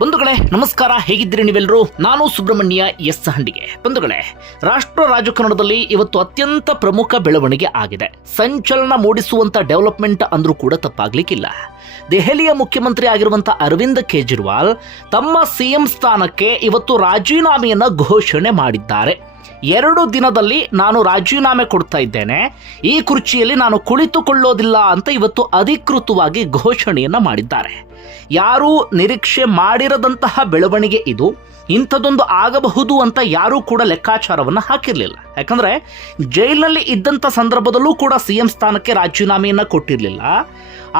ಬಂಧುಗಳೇ, ನಮಸ್ಕಾರ. ಹೇಗಿದ್ದೀರಿ ನೀವೆಲ್ಲರೂ ನಾನು ಸುಬ್ರಹ್ಮಣ್ಯ ಎಸ್ ಹಂಡಿಗೆ. ಬಂಧುಗಳೇ, ರಾಷ್ಟ್ರ ರಾಜಕಾರಣದಲ್ಲಿ ಇವತ್ತು ಅತ್ಯಂತ ಪ್ರಮುಖ ಬೆಳವಣಿಗೆ ಆಗಿದೆ. ಸಂಚಲನ ಮೂಡಿಸುವಂತ ಡೆವಲಪ್ಮೆಂಟ್ ಅಂದ್ರೂ ಕೂಡ ತಪ್ಪಾಗ್ಲಿಕ್ಕಿಲ್ಲ. ದೆಹಲಿಯ ಮುಖ್ಯಮಂತ್ರಿ ಆಗಿರುವಂತ ಅರವಿಂದ್ ಕೇಜ್ರಿವಾಲ್ ತಮ್ಮ ಸಿಎಂ ಸ್ಥಾನಕ್ಕೆ ಇವತ್ತು ರಾಜೀನಾಮೆಯನ್ನ ಘೋಷಣೆ ಮಾಡಿದ್ದಾರೆ. ಎರಡು ದಿನದಲ್ಲಿ ನಾನು ರಾಜೀನಾಮೆ ಕೊಡ್ತಾ ಇದ್ದೇನೆ. ಈ ಕುರ್ಚಿಯಲ್ಲಿ ನಾನು ಕುಳಿತುಕೊಳ್ಳೋದಿಲ್ಲ ಅಂತ ಇವತ್ತು ಅಧಿಕೃತವಾಗಿ ಘೋಷಣೆಯನ್ನ ಮಾಡಿದ್ದಾರೆ. ಯಾರೂ ನಿರೀಕ್ಷೆ ಮಾಡಿರದಂತಹ ಬೆಳವಣಿಗೆ ಇದು. ಇಂಥದ್ದೊಂದು ಆಗಬಹುದು ಅಂತ ಯಾರೂ ಕೂಡ ಲೆಕ್ಕಾಚಾರವನ್ನು ಹಾಕಿರಲಿಲ್ಲ. ಯಾಕಂದ್ರೆ ಜೈಲಿನಲ್ಲಿ ಇದ್ದಂಥ ಸಂದರ್ಭದಲ್ಲೂ ಕೂಡ ಸಿ ಎಂ ಸ್ಥಾನಕ್ಕೆ ರಾಜೀನಾಮೆಯನ್ನು ಕೊಟ್ಟಿರಲಿಲ್ಲ.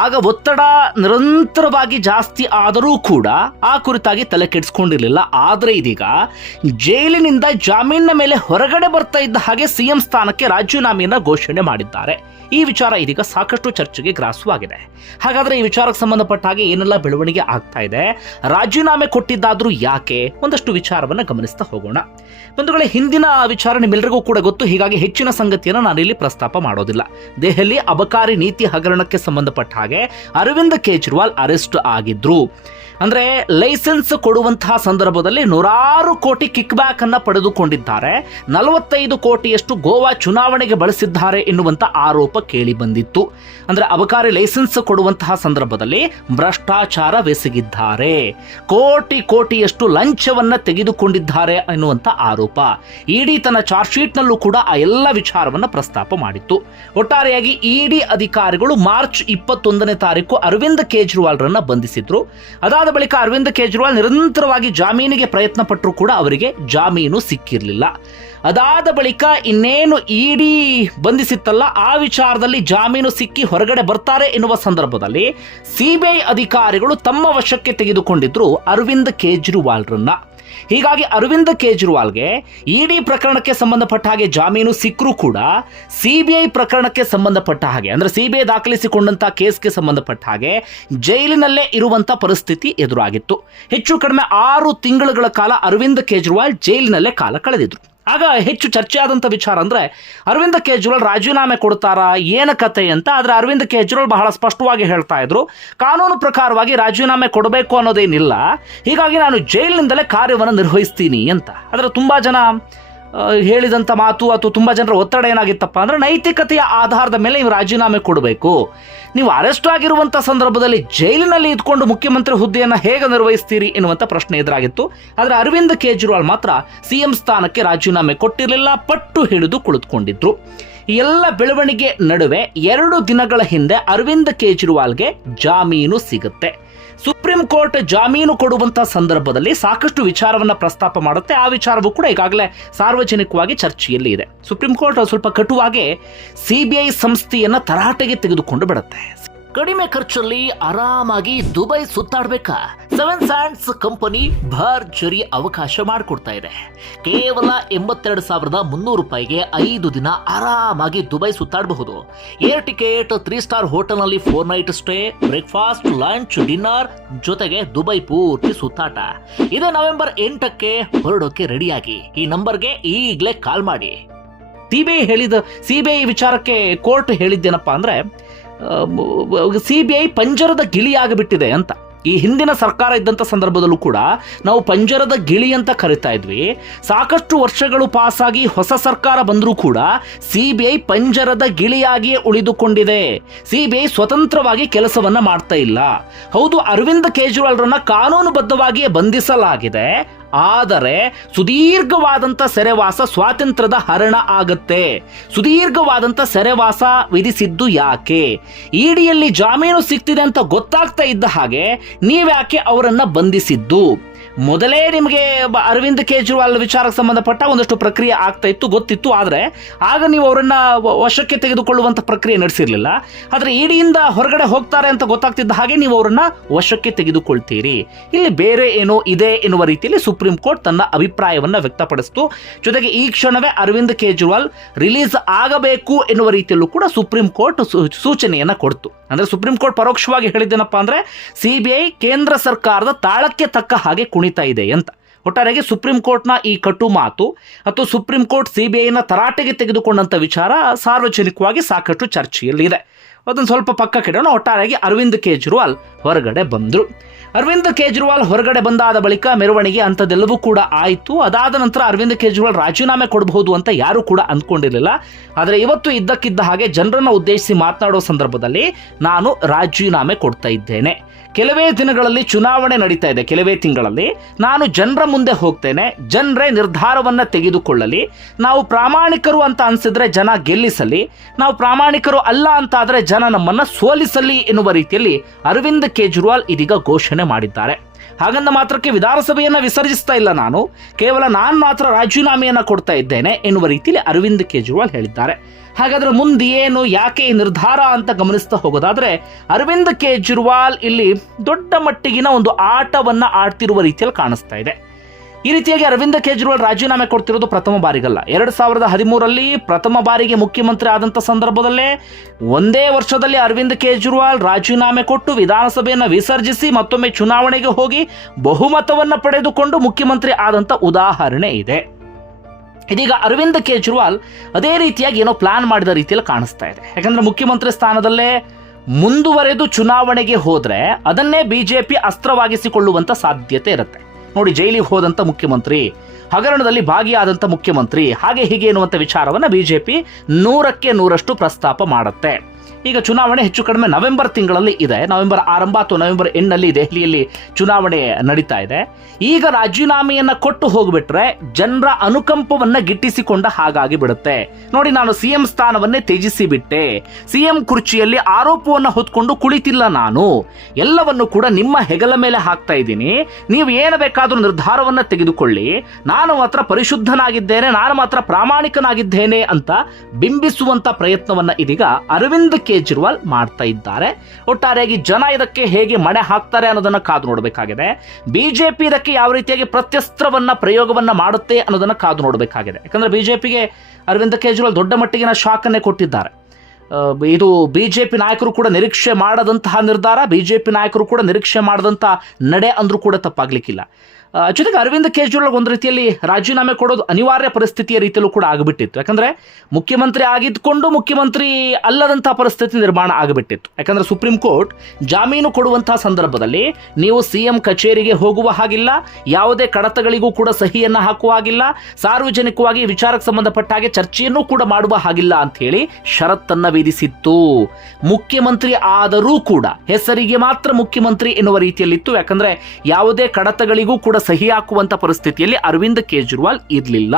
ಆಗ ಒತ್ತಡ ನಿರಂತರವಾಗಿ ಜಾಸ್ತಿ ಆದರೂ ಕೂಡ ಆ ಕುರಿತಾಗಿ ತಲೆ ಕೆಡಿಸ್ಕೊಂಡಿರಲಿಲ್ಲ. ಆದರೆ ಇದೀಗ ಜೈಲಿನಿಂದ ಜಾಮೀನಿನ ಮೇಲೆ ಹೊರಗಡೆ ಬರ್ತಾ ಇದ್ದ ಹಾಗೆ ಸಿಎಂ ಸ್ಥಾನಕ್ಕೆ ರಾಜೀನಾಮೆಯನ್ನು ಘೋಷಣೆ ಮಾಡಿದ್ದಾರೆ. ಈ ವಿಚಾರ ಇದೀಗ ಸಾಕಷ್ಟು ಚರ್ಚೆಗೆ ಗ್ರಾಸವಾಗಿದೆ ಹಾಗಾದ್ರೆ ಈ ವಿಚಾರಕ್ಕೆ ಸಂಬಂಧಪಟ್ಟ ಹಾಗೆ ಏನೆಲ್ಲ ಬೆಳವಣಿಗೆ ಆಗ್ತಾ ಇದೆ? ರಾಜೀನಾಮೆ ಕೊಟ್ಟಿದ್ದಾದ್ರೂ ಯಾಕೆ? ಒಂದಷ್ಟು ವಿಚಾರವನ್ನ ಗಮನಿಸ್ತಾ ಹೋಗೋಣ. ಬಂಧುಗಳೇ, ಹಿಂದಿನ ವಿಚಾರ ನಿಮ್ಮೆಲ್ಲರಿಗೂ ಕೂಡ ಗೊತ್ತು. ಹೀಗಾಗಿ ಹೆಚ್ಚಿನ ಸಂಗತಿಯನ್ನು ನಾನಿಲ್ಲಿ ಪ್ರಸ್ತಾಪ ಮಾಡೋದಿಲ್ಲ. ದೆಹಲಿ ಅಬಕಾರಿ ನೀತಿ ಹಗರಣಕ್ಕೆ ಸಂಬಂಧಪಟ್ಟ ಹಾಗೆ ಅರವಿಂದ್ ಕೇಜ್ರಿವಾಲ್ ಅರೆಸ್ಟ್ ಆಗಿದ್ರು. ಅಂದ್ರೆ ಲೈಸೆನ್ಸ್ ಕೊಡುವಂತಹ ಸಂದರ್ಭದಲ್ಲಿ ನೂರಾರು ಕೋಟಿ ಕಿಕ್ ಬ್ಯಾಕ್ ಅನ್ನ ಪಡೆದುಕೊಂಡಿದ್ದಾರೆ. ನಲವತ್ತೈದು ಕೋಟಿಯಷ್ಟು ಗೋವಾ ಚುನಾವಣೆಗೆ ಬಳಸಿದ್ದಾರೆ ಎನ್ನುವಂತ ಆರೋಪ ಕೇಳಿ ಬಂದಿತ್ತು. ಅಂದ್ರೆ ಅಬಕಾರಿ ಲೈಸೆನ್ಸ್ ಕೊಡುವಂತಹ ಸಂದರ್ಭದಲ್ಲಿ ಭ್ರಷ್ಟಾಚಾರವೆಸಗಿದ್ದಾರೆ ಕೋಟಿ ಕೋಟಿಯಷ್ಟು ಲಂಚವನ್ನ ತೆಗೆದುಕೊಂಡಿದ್ದಾರೆ ಎನ್ನುವಂತ ಆರೋಪ. ಇಡಿ ತನ್ನ ಚಾರ್ಜ್ ಶೀಟ್ನಲ್ಲೂ ಕೂಡ ಆ ಎಲ್ಲ ವಿಚಾರವನ್ನ ಪ್ರಸ್ತಾಪ ಮಾಡಿತ್ತು. ಒಟ್ಟಾರೆಯಾಗಿ ಇಡಿ ಅಧಿಕಾರಿಗಳು ಮಾರ್ಚ್ ಇಪ್ಪತ್ತೊಂದನೇ ತಾರೀಕು ಅರವಿಂದ್ ಕೇಜ್ರಿವಾಲ್ ರನ್ನ ಬಂಧಿಸಿದ್ರು. ಅದಾದ ಬಳಿಕ ಅರವಿಂದ್ ಕೇಜ್ರಿವಾಲ್ ನಿರಂತರವಾಗಿ ಜಾಮೀನಿಗೆ ಪ್ರಯತ್ನ ಪಟ್ಟರೂ ಕೂಡ ಅವರಿಗೆ ಜಾಮೀನು ಸಿಕ್ಕಿರಲಿಲ್ಲ. ಅದಾದ ಬಳಿಕ ಇನ್ನೇನು ಇಡಿ ಬಂಧಿಸಿತ್ತಲ್ಲ, ಆ ವಿಚಾರದಲ್ಲಿ ಜಾಮೀನು ಸಿಕ್ಕಿ ಹೊರಗಡೆ ಬರ್ತಾರೆ ಎನ್ನುವ ಸಂದರ್ಭದಲ್ಲಿ ಸಿಬಿಐ ಅಧಿಕಾರಿಗಳು ತಮ್ಮ ವಶಕ್ಕೆ ತೆಗೆದುಕೊಂಡಿದ್ರು ಅರವಿಂದ್ ಕೇಜ್ರಿವಾಲ್ರನ್ನ. ಹೀಗಾಗಿ ಅರವಿಂದ್ ಕೇಜ್ರಿವಾಲ್ಗೆ ಇಡಿ ಪ್ರಕರಣಕ್ಕೆ ಸಂಬಂಧಪಟ್ಟ ಹಾಗೆ ಜಾಮೀನು ಸಿಕ್ಕರೂ ಕೂಡ ಸಿಬಿಐ ಪ್ರಕರಣಕ್ಕೆ ಸಂಬಂಧಪಟ್ಟ ಹಾಗೆ, ಅಂದ್ರೆ ಸಿಬಿಐ ದಾಖಲಿಸಿಕೊಂಡಂತ ಕೇಸ್ಗೆ ಸಂಬಂಧಪಟ್ಟ ಹಾಗೆ ಜೈಲಿನಲ್ಲೇ ಇರುವಂತ ಪರಿಸ್ಥಿತಿ ಎದುರಾಗಿತ್ತು. ಹೆಚ್ಚು ಕಡಿಮೆ ಆರು ತಿಂಗಳುಗಳ ಕಾಲ ಅರವಿಂದ್ ಕೇಜ್ರಿವಾಲ್ ಜೈಲಿನಲ್ಲೇ ಕಾಲ ಕಳೆದಿದ್ರು. ಆಗ ಹೆಚ್ಚು ಚರ್ಚೆ ಆದಂಥ ವಿಚಾರ ಅಂದರೆ ಅರವಿಂದ ಕೇಜ್ರಿವಾಲ್ ರಾಜೀನಾಮೆ ಕೊಡ್ತಾರಾ, ಏನ ಕತೆ ಅಂತ, ಆದರೆ ಅರವಿಂದ ಕೇಜ್ರಿವಾಲ್ ಬಹಳ ಸ್ಪಷ್ಟವಾಗಿ ಹೇಳ್ತಾ ಇದ್ರು. ಕಾನೂನು ಪ್ರಕಾರವಾಗಿ ರಾಜೀನಾಮೆ ಕೊಡಬೇಕು ಅನ್ನೋದೇನಿಲ್ಲ. ಹೀಗಾಗಿ ನಾನು ಜೈಲಿನಿಂದಲೇ ಕಾರ್ಯವನ್ನು ನಿರ್ವಹಿಸ್ತೀನಿ ಅಂತ. ಆದರೆ ತುಂಬ ಜನ ಹೇಳಿದಂಥ ಮಾತು ಅಥವಾ ತುಂಬ ಜನರ ಒತ್ತಡ ಏನಾಗಿತ್ತಪ್ಪ ಅಂದ್ರೆ ನೈತಿಕತೆಯ ಆಧಾರದ ಮೇಲೆ ನೀವು ರಾಜೀನಾಮೆ ಕೊಡಬೇಕು. ನೀವು ಅರೆಸ್ಟ್ ಆಗಿರುವಂಥ ಸಂದರ್ಭದಲ್ಲಿ ಜೈಲಿನಲ್ಲಿ ಇದ್ಕೊಂಡು ಮುಖ್ಯಮಂತ್ರಿ ಹುದ್ದೆಯನ್ನು ಹೇಗೆ ನಿರ್ವಹಿಸ್ತೀರಿ ಎನ್ನುವಂಥ ಪ್ರಶ್ನೆ ಎದುರಾಗಿತ್ತು. ಆದರೆ ಅರವಿಂದ್ ಕೇಜ್ರಿವಾಲ್ ಮಾತ್ರ ಸಿಎಂ ಸ್ಥಾನಕ್ಕೆ ರಾಜೀನಾಮೆ ಕೊಟ್ಟಿರಲಿಲ್ಲ, ಪಟ್ಟು ಹಿಡಿದು ಕುಳಿತುಕೊಂಡಿದ್ರು. ಎಲ್ಲ ಬೆಳವಣಿಗೆ ನಡುವೆ ಎರಡು ದಿನಗಳ ಹಿಂದೆ ಅರವಿಂದ್ ಕೇಜ್ರಿವಾಲ್ಗೆ ಜಾಮೀನು ಸಿಗುತ್ತೆ. ಸುಪ್ರೀಂ ಕೋರ್ಟ್ ಜಾಮೀನು ಕೊಡುವಂತಹ ಸಂದರ್ಭದಲ್ಲಿ ಸಾಕಷ್ಟು ವಿಚಾರವನ್ನ ಪ್ರಸ್ತಾಪ ಮಾಡುತ್ತೆ. ಆ ವಿಚಾರವೂ ಕೂಡ ಈಗಾಗಲೇ ಸಾರ್ವಜನಿಕವಾಗಿ ಚರ್ಚೆಯಲ್ಲಿ ಇದೆ. ಸುಪ್ರೀಂ ಕೋರ್ಟ್ ಸ್ವಲ್ಪ ಕಟುವಾಗಿ ಸಿಬಿಐ ಸಂಸ್ಥೆಯನ್ನ ತರಾಟೆಗೆ ತೆಗೆದುಕೊಂಡು ಬಿಡುತ್ತೆ. ಕಡಿಮೆ ಖರ್ಚಲ್ಲಿ ಆರಾಮಾಗಿ ದುಬೈ ಸುತ್ತಾಡ್ಬೇಕಾ? ಸೆವೆನ್ ಸ್ಯಾಂಡ್ಸ್ ಕಂಪನಿ ಭರ್ಜರಿ ಅವಕಾಶ ಮಾಡಿಕೊಡ್ತಾ ಇದೆ. ಕೇವಲ ಎಂಬತ್ತೆರಡು ಸಾವಿರದ ಮುನ್ನೂರು ರೂಪಾಯಿಗೆ ಐದು ದಿನ ಆರಾಮಾಗಿ ದುಬೈ ಸುತ್ತಾಡಬಹುದು. ಏರ್ ಟಿಕೆಟ್, ತ್ರೀ ಸ್ಟಾರ್ ಹೋಟೆಲ್ನಲ್ಲಿ four night stay, breakfast, lunch, dinner ಜೊತೆಗೆ ದುಬೈ ಪೂರ್ತಿ ಸುತ್ತಾಟ. ಇದು ನವೆಂಬರ್ ಎಂಟಕ್ಕೆ ಹೊರಡೋಕೆ ರೆಡಿಯಾಗಿ. ಈ ನಂಬರ್ಗೆ ಈಗಲೇ ಕಾಲ್ ಮಾಡಿ. ಸಿಬಿಐ ಹೇಳಿದ ಸಿಬಿಐ ವಿಚಾರಕ್ಕೆ ಕೋರ್ಟ್ ಹೇಳಿದ್ದೇನಪ್ಪ ಅಂದ್ರೆ ಸಿಬಿಐ ಪಂಜರದ ಗಿಳಿಯಾಗಿಬಿಟ್ಟಿದೆ ಅಂತ. ಈ ಹಿಂದಿನ ಸರ್ಕಾರ ಇದ್ದಂಥ ಸಂದರ್ಭದಲ್ಲೂ ಕೂಡ ನಾವು ಪಂಜರದ ಗಿಳಿ ಅಂತ ಕರಿತಾ ಇದ್ವಿ. ಸಾಕಷ್ಟು ವರ್ಷಗಳು ಪಾಸಾಗಿ ಹೊಸ ಸರ್ಕಾರ ಬಂದರೂ ಕೂಡ ಸಿಬಿಐ ಪಂಜರದ ಗಿಳಿಯಾಗಿಯೇ ಉಳಿದುಕೊಂಡಿದೆ. ಸಿಬಿಐ ಸ್ವತಂತ್ರವಾಗಿ ಕೆಲಸವನ್ನ ಮಾಡ್ತಾ ಇಲ್ಲ. ಹೌದು, ಅರವಿಂದ್ ಕೇಜ್ರಿವಾಲ್ರನ್ನ ಕಾನೂನುಬದ್ಧವಾಗಿಯೇ ಬಂಧಿಸಲಾಗಿದೆ. ಆದರೆ ಸುದೀರ್ಘವಾದಂಥ ಸೆರೆವಾಸ ಸ್ವಾತಂತ್ರ್ಯದ ಹರಣ ಆಗುತ್ತೆ. ಸುದೀರ್ಘವಾದಂಥ ಸೆರೆವಾಸ ವಿಧಿಸಿದ್ದು ಯಾಕೆ? ಇಡಿಯಲ್ಲಿ ಜಾಮೀನು ಸಿಗ್ತಿದೆ ಅಂತ ಗೊತ್ತಾಗ್ತಾ ಇದ್ದ ಹಾಗೆ ನೀವ್ಯಾಕೆ ಅವರನ್ನ ಬಂಧಿಸಿದ್ದು? ಮೊದಲೇ ನಿಮಗೆ ಅರವಿಂದ್ ಕೇಜ್ರಿವಾಲ್ ವಿಚಾರಕ್ಕೆ ಸಂಬಂಧಪಟ್ಟ ಒಂದಷ್ಟು ಪ್ರಕ್ರಿಯೆ ಆಗ್ತಾ ಇತ್ತು, ಗೊತ್ತಿತ್ತು. ಆದರೆ ಆಗ ನೀವು ಅವರನ್ನ ವಶಕ್ಕೆ ತೆಗೆದುಕೊಳ್ಳುವಂಥ ಪ್ರಕ್ರಿಯೆ ನಡೆಸಿರ್ಲಿಲ್ಲ. ಆದರೆ ಇಡಿಯಿಂದ ಹೊರಗಡೆ ಹೋಗ್ತಾರೆ ಅಂತ ಗೊತ್ತಾಗ್ತಿದ್ದ ಹಾಗೆ ನೀವು ಅವರನ್ನ ವಶಕ್ಕೆ ತೆಗೆದುಕೊಳ್ತೀರಿ. ಇಲ್ಲಿ ಬೇರೆ ಏನೋ ಇದೆ ಎನ್ನುವ ರೀತಿಯಲ್ಲಿ ಸುಪ್ರೀಂ ಕೋರ್ಟ್ ತನ್ನ ಅಭಿಪ್ರಾಯವನ್ನು ವ್ಯಕ್ತಪಡಿಸಿತು. ಜೊತೆಗೆ ಈ ಕ್ಷಣವೇ ಅರವಿಂದ್ ಕೇಜ್ರಿವಾಲ್ ರಿಲೀಸ್ ಆಗಬೇಕು ಎನ್ನುವ ರೀತಿಯಲ್ಲೂ ಕೂಡ ಸುಪ್ರೀಂ ಕೋರ್ಟ್ ಸೂಚನೆಯನ್ನ ಕೊಡ್ತು. ಅಂದ್ರೆ ಸುಪ್ರೀಂ ಕೋರ್ಟ್ ಪರೋಕ್ಷವಾಗಿ ಹೇಳಿದ್ದೇನಪ್ಪ ಅಂದ್ರೆ ಸಿಬಿಐ ಕೇಂದ್ರ ಸರ್ಕಾರದ ತಾಳಕ್ಕೆ ತಕ್ಕ ಹಾಗೆ ಕುಣಿತಾ ಇದೆ ಅಂತ. ಒಟ್ಟಾರೆಗೆ ಸುಪ್ರೀಂ ಕೋರ್ಟ್ನ ಈ ಕಟು ಮಾತು ಅಥವಾ ಸುಪ್ರೀಂ ಕೋರ್ಟ್ ಸಿಬಿಐನ ತರಾಟೆಗೆ ತೆಗೆದುಕೊಂಡಂತ ವಿಚಾರ ಸಾರ್ವಜನಿಕವಾಗಿ ಸಾಕಷ್ಟು ಚರ್ಚೆಯಲ್ಲಿದೆ. ಅದನ್ನು ಸ್ವಲ್ಪ ಪಕ್ಕ ಕೆಡೋಣ. ಒಟ್ಟಾರೆಯಾಗಿ ಅರವಿಂದ್ ಕೇಜ್ರಿವಾಲ್ ಹೊರಗಡೆ ಬಂದರು. ಅರವಿಂದ್ ಕೇಜ್ರಿವಾಲ್ ಹೊರಗಡೆ ಬಂದಾದ ಬಳಿಕ ಮೆರವಣಿಗೆ ಅಂಥದ್ದೆಲ್ಲವೂ ಕೂಡ ಆಯಿತು. ಅದಾದ ನಂತರ ಅರವಿಂದ್ ಕೇಜ್ರಿವಾಲ್ ರಾಜೀನಾಮೆ ಕೊಡಬಹುದು ಅಂತ ಯಾರೂ ಕೂಡ ಅಂದ್ಕೊಂಡಿರಲಿಲ್ಲ. ಆದರೆ ಇವತ್ತು ಇದ್ದಕ್ಕಿದ್ದ ಹಾಗೆ ಜನರನ್ನು ಉದ್ದೇಶಿಸಿ ಮಾತನಾಡೋ ಸಂದರ್ಭದಲ್ಲಿ ನಾನು ರಾಜೀನಾಮೆ ಕೊಡ್ತಾ ಇದ್ದೇನೆ. ಕೆಲವೇ ದಿನಗಳಲ್ಲಿ ಚುನಾವಣೆ ನಡೀತಾ ಇದೆ, ಕೆಲವೇ ತಿಂಗಳಲ್ಲಿ. ನಾನು ಜನರ ಮುಂದೆ ಹೋಗ್ತೇನೆ, ಜನರೇ ನಿರ್ಧಾರವನ್ನ ತೆಗೆದುಕೊಳ್ಳಲಿ. ನಾವು ಪ್ರಾಮಾಣಿಕರು ಅಂತ ಅನ್ಸಿದ್ರೆ ಜನ ಗೆಲ್ಲಿಸಲಿ, ನಾವು ಪ್ರಾಮಾಣಿಕರು ಅಲ್ಲ ಅಂತ ಆದರೆ ಜನ ನಮ್ಮನ್ನ ಸೋಲಿಸಲಿ ಎನ್ನುವ ರೀತಿಯಲ್ಲಿ ಅರವಿಂದ್ ಕೇಜ್ರಿವಾಲ್ ಇದೀಗ ಘೋಷಣೆ ಮಾಡಿದ್ದಾರೆ. ಹಾಗಂದ ಮಾತ್ರಕ್ಕೆ ವಿಧಾನಸಭೆಯನ್ನು ವಿಸರ್ಜಿಸ್ತಾ ಇಲ್ಲ ನಾನು. ಕೇವಲ ನಾನು ಮಾತ್ರ ರಾಜೀನಾಮೆಯನ್ನು ಕೊಡ್ತಾ ಇದ್ದೇನೆ ಎನ್ನುವ ರೀತಿಯಲ್ಲಿ ಅರವಿಂದ್ ಕೇಜ್ರಿವಾಲ್ ಹೇಳಿದ್ದಾರೆ. ಹಾಗಾದರೆ ಮುಂದೆ ಏನು, ಯಾಕೆ ಈ ನಿರ್ಧಾರ ಅಂತ ಗಮನಿಸ್ತಾ ಹೋಗೋದಾದರೆ, ಅರವಿಂದ್ ಕೇಜ್ರಿವಾಲ್ ಇಲ್ಲಿ ದೊಡ್ಡ ಮಟ್ಟಿಗಿನ ಒಂದು ಆಟವನ್ನು ಆಡ್ತಿರುವ ರೀತಿಯಲ್ಲಿ ಕಾಣಿಸ್ತಾ ಇದೆ. ಈ ರೀತಿಯಾಗಿ ಅರವಿಂದ ಕೇಜ್ರಿವಾಲ್ ರಾಜೀನಾಮೆ ಕೊಡ್ತಿರೋದು ಪ್ರಥಮ ಬಾರಿಗಲ್ಲ. ಎರಡು ಸಾವಿರದ ಹದಿಮೂರಲ್ಲಿ ಪ್ರಥಮ ಬಾರಿಗೆ ಮುಖ್ಯಮಂತ್ರಿ ಆದಂಥ ಸಂದರ್ಭದಲ್ಲೇ ಒಂದೇ ವರ್ಷದಲ್ಲಿ ಅರವಿಂದ್ ಕೇಜ್ರಿವಾಲ್ ರಾಜೀನಾಮೆ ಕೊಟ್ಟು ವಿಧಾನಸಭೆಯನ್ನು ವಿಸರ್ಜಿಸಿ ಮತ್ತೊಮ್ಮೆ ಚುನಾವಣೆಗೆ ಹೋಗಿ ಬಹುಮತವನ್ನು ಪಡೆದುಕೊಂಡು ಮುಖ್ಯಮಂತ್ರಿ ಆದಂಥ ಉದಾಹರಣೆ ಇದೆ. ಇದೀಗ ಅರವಿಂದ್ ಕೇಜ್ರಿವಾಲ್ ಅದೇ ರೀತಿಯಾಗಿ ಏನೋ ಪ್ಲಾನ್ ಮಾಡಿದ ರೀತಿಯಲ್ಲಿ ಕಾಣಿಸ್ತಾ ಇದೆ. ಯಾಕಂದ್ರೆ ಮುಖ್ಯಮಂತ್ರಿ ಸ್ಥಾನದಲ್ಲೇ ಮುಂದುವರೆದು ಚುನಾವಣೆಗೆ ಹೋದ್ರೆ ಅದನ್ನೇ ಬಿಜೆಪಿ ಅಸ್ತ್ರವಾಗಿಸಿಕೊಳ್ಳುವಂತ ಸಾಧ್ಯತೆ ಇರುತ್ತೆ. ನೋಡಿ ಜೈಲಿಗೆ ಹೋದಂಥ ಮುಖ್ಯಮಂತ್ರಿ, ಹಗರಣದಲ್ಲಿ ಭಾಗಿಯಾದಂಥ ಮುಖ್ಯಮಂತ್ರಿ, ಹಾಗೆ ಹೀಗೆ ಎನ್ನುವಂಥ ವಿಚಾರವನ್ನು ಬಿಜೆಪಿ ನೂರಕ್ಕೆ ನೂರಷ್ಟು ಪ್ರಸ್ತಾಪ ಮಾಡುತ್ತೆ. ಈಗ ಚುನಾವಣೆ ಹೆಚ್ಚು ಕಡಿಮೆ ನವೆಂಬರ್ ತಿಂಗಳಲ್ಲಿ ಇದೆ. ನವೆಂಬರ್ ಆರಂಭ ಅಥವಾ ನವೆಂಬರ್ ಎಂಡ್ನಲ್ಲಿ ದೆಹಲಿಯಲ್ಲಿ ಚುನಾವಣೆ ನಡೀತಾ ಇದೆ. ಈಗ ರಾಜೀನಾಮೆಯನ್ನ ಕೊಟ್ಟು ಹೋಗ್ಬಿಟ್ರೆ ಜನರ ಅನುಕಂಪವನ್ನ ಗಿಟ್ಟಿಸಿಕೊಂಡ ಹಾಗಾಗಿ ಬಿಡುತ್ತೆ. ನೋಡಿ, ನಾನು ಸಿಎಂ ಸ್ಥಾನವನ್ನೇ ತ್ಯಜಿಸಿ ಬಿಟ್ಟೆ ಸಿಎಂ ಕುರ್ಚಿಯಲ್ಲಿ ಆರೋಪವನ್ನ ಹೊತ್ಕೊಂಡು ಕುಳಿತಿಲ್ಲ ನಾನು. ಎಲ್ಲವನ್ನು ಕೂಡ ನಿಮ್ಮ ಹೆಗಲ ಮೇಲೆ ಹಾಕ್ತಾ ಇದ್ದೀನಿ. ನೀವು ಏನು ಬೇಕಾದರೂ ನಿರ್ಧಾರವನ್ನ ತೆಗೆದುಕೊಳ್ಳಿ. ನಾನು ಮಾತ್ರ ಪರಿಶುದ್ಧನಾಗಿದ್ದೇನೆ, ನಾನು ಮಾತ್ರ ಪ್ರಾಮಾಣಿಕನಾಗಿದ್ದೇನೆ ಅಂತ ಬಿಂಬಿಸುವಂತ ಪ್ರಯತ್ನವನ್ನ ಇದೀಗ ಅರವಿಂದ್ ಕೇಜ್ರಿವಾಲ್ ಮಾಡ್ತಾ ಇದ್ದಾರೆ. ಒಟ್ಟಾರೆಯಾಗಿ ಜನ ಇದಕ್ಕೆ ಹೇಗೆ ಮಣೆ ಹಾಕ್ತಾರೆ ಅನ್ನೋದನ್ನ ಕಾದು ನೋಡಬೇಕಾಗಿದೆ. ಬಿಜೆಪಿ ಇದಕ್ಕೆ ಯಾವ ರೀತಿಯಾಗಿ ಪ್ರತ್ಯಸ್ತ್ರವನ್ನ, ಪ್ರಯೋಗವನ್ನ ಮಾಡುತ್ತೆ ಅನ್ನೋದನ್ನ ಕಾದು ನೋಡಬೇಕಾಗಿದೆ. ಯಾಕಂದ್ರೆ ಬಿಜೆಪಿಗೆ ಅರವಿಂದ ಕೇಜ್ರಿವಾಲ್ ದೊಡ್ಡ ಮಟ್ಟಿಗಿನ ಶಾಕ್ ಅನ್ನೇ ಕೊಟ್ಟಿದ್ದಾರೆ ಇದು ಬಿಜೆಪಿ ನಾಯಕರು ಕೂಡ ನಿರೀಕ್ಷೆ ಮಾಡದಂತಹ ನಿರ್ಧಾರ, ಬಿಜೆಪಿ ನಾಯಕರು ಕೂಡ ನಿರೀಕ್ಷೆ ಮಾಡದಂತಹ ನಡೆ ಅಂದ್ರೂ ಕೂಡ ತಪ್ಪಾಗ್ಲಿಕ್ಕಿಲ್ಲ. ಜೊತೆಗೆ ಅರವಿಂದ್ ಕೇಜ್ರಿವಾಲ್ ಒಂದು ರೀತಿಯಲ್ಲಿ ರಾಜೀನಾಮೆ ಕೊಡೋದು ಅನಿವಾರ್ಯ ಪರಿಸ್ಥಿತಿಯ ರೀತಿಯಲ್ಲೂ ಕೂಡ ಆಗಿಬಿಟ್ಟಿತ್ತು. ಯಾಕಂದ್ರೆ ಮುಖ್ಯಮಂತ್ರಿ ಆಗಿದ್ಕೊಂಡು ಮುಖ್ಯಮಂತ್ರಿ ಅಲ್ಲದಂತಹ ಪರಿಸ್ಥಿತಿ ನಿರ್ಮಾಣ ಆಗಿಬಿಟ್ಟಿತ್ತು. ಯಾಕಂದ್ರೆ ಸುಪ್ರೀಂ ಕೋರ್ಟ್ ಜಾಮೀನು ಕೊಡುವಂತಹ ಸಂದರ್ಭದಲ್ಲಿ ನೀವು ಸಿಎಂ ಕಚೇರಿಗೆ ಹೋಗುವ ಹಾಗಿಲ್ಲ, ಯಾವುದೇ ಕಡತಗಳಿಗೂ ಕೂಡ ಸಹಿಯನ್ನ ಹಾಕುವ ಹಾಗಿಲ್ಲ, ಸಾರ್ವಜನಿಕವಾಗಿ ವಿಚಾರಕ್ಕೆ ಸಂಬಂಧಪಟ್ಟ ಹಾಗೆ ಚರ್ಚೆಯನ್ನು ಕೂಡ ಮಾಡುವ ಹಾಗಿಲ್ಲ ಅಂತ ಹೇಳಿ ಷರತ್ತನ್ನ ವಿಧಿಸಿತ್ತು. ಮುಖ್ಯಮಂತ್ರಿ ಆದರೂ ಕೂಡ, ಹೆಸರಿಗೆ ಮಾತ್ರ ಮುಖ್ಯಮಂತ್ರಿ ಎನ್ನುವ ರೀತಿಯಲ್ಲಿತ್ತು. ಯಾಕಂದ್ರೆ ಯಾವುದೇ ಕಡತಗಳಿಗೂ ಕೂಡ ಸಹಿ ಹಾಕುವಂತ ಪರಿಸ್ಥಿತಿಯಲ್ಲಿ ಅರವಿಂದ್ ಕೇಜ್ರಿವಾಲ್ ಇರಲಿಲ್ಲ.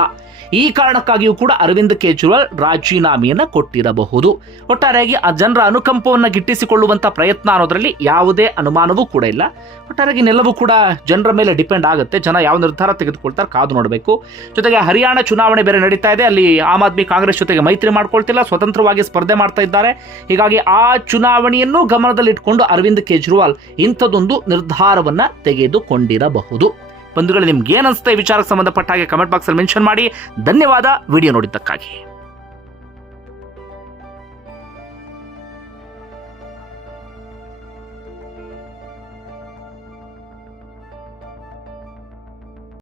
ಈ ಕಾರಣಕ್ಕಾಗಿಯೂ ಕೂಡ ಅರವಿಂದ್ ಕೇಜ್ರಿವಾಲ್ ರಾಜೀನಾಮೆಯನ್ನ ಕೊಟ್ಟಿರಬಹುದು. ಒಟ್ಟಾರೆಯಾಗಿ ಆ ಜನರ ಅನುಕಂಪವನ್ನು ಗಿಟ್ಟಿಸಿಕೊಳ್ಳುವಂತ ಪ್ರಯತ್ನ ಅನ್ನೋದರಲ್ಲಿ ಯಾವುದೇ ಅನುಮಾನವೂ ಕೂಡ ಇಲ್ಲ. ಒಟ್ಟಾರೆಯಾಗಿ ನೆಲವೂ ಕೂಡ ಜನರ ಮೇಲೆ ಡಿಪೆಂಡ್ ಆಗುತ್ತೆ. ಜನ ಯಾವ ನಿರ್ಧಾರ ತೆಗೆದುಕೊಳ್ತಾರೆ ಕಾದು ನೋಡಬೇಕು. ಜೊತೆಗೆ ಹರಿಯಾಣ ಚುನಾವಣೆ ಬೇರೆ ನಡೀತಾ ಇದೆ. ಅಲ್ಲಿ ಆಮ್ ಆದ್ಮಿ ಕಾಂಗ್ರೆಸ್ ಜೊತೆಗೆ ಮೈತ್ರಿ ಮಾಡ್ಕೊಳ್ತಿಲ್ಲ. ಸ್ವತಂತ್ರವಾಗಿ ಸ್ಪರ್ಧೆ ಮಾಡ್ತಾ ಇದ್ದಾರೆ. ಹೀಗಾಗಿ ಆ ಚುನಾವಣೆಯನ್ನು ಗಮನದಲ್ಲಿಟ್ಟುಕೊಂಡು ಅರವಿಂದ್ ಕೇಜ್ರಿವಾಲ್ ಇಂಥದೊಂದು ನಿರ್ಧಾರವನ್ನ ತೆಗೆದುಕೊಂಡಿರಬಹುದು. ಬಂಧುಗಳು ನಿಮ್ಗೆ ಏನು ಅನ್ಸುತ್ತೆ? ವಿಚಾರಕ್ಕೆ ಸಂಬಂಧಪಟ್ಟ ಹಾಗೆ ಕಮೆಂಟ್ ಬಾಕ್ಸಲ್ಲಿ ಮೆನ್ಷನ್ ಮಾಡಿ. ಧನ್ಯವಾದ. ವಿಡಿಯೋ ನೋಡಿದ್ದಕ್ಕಾಗಿ.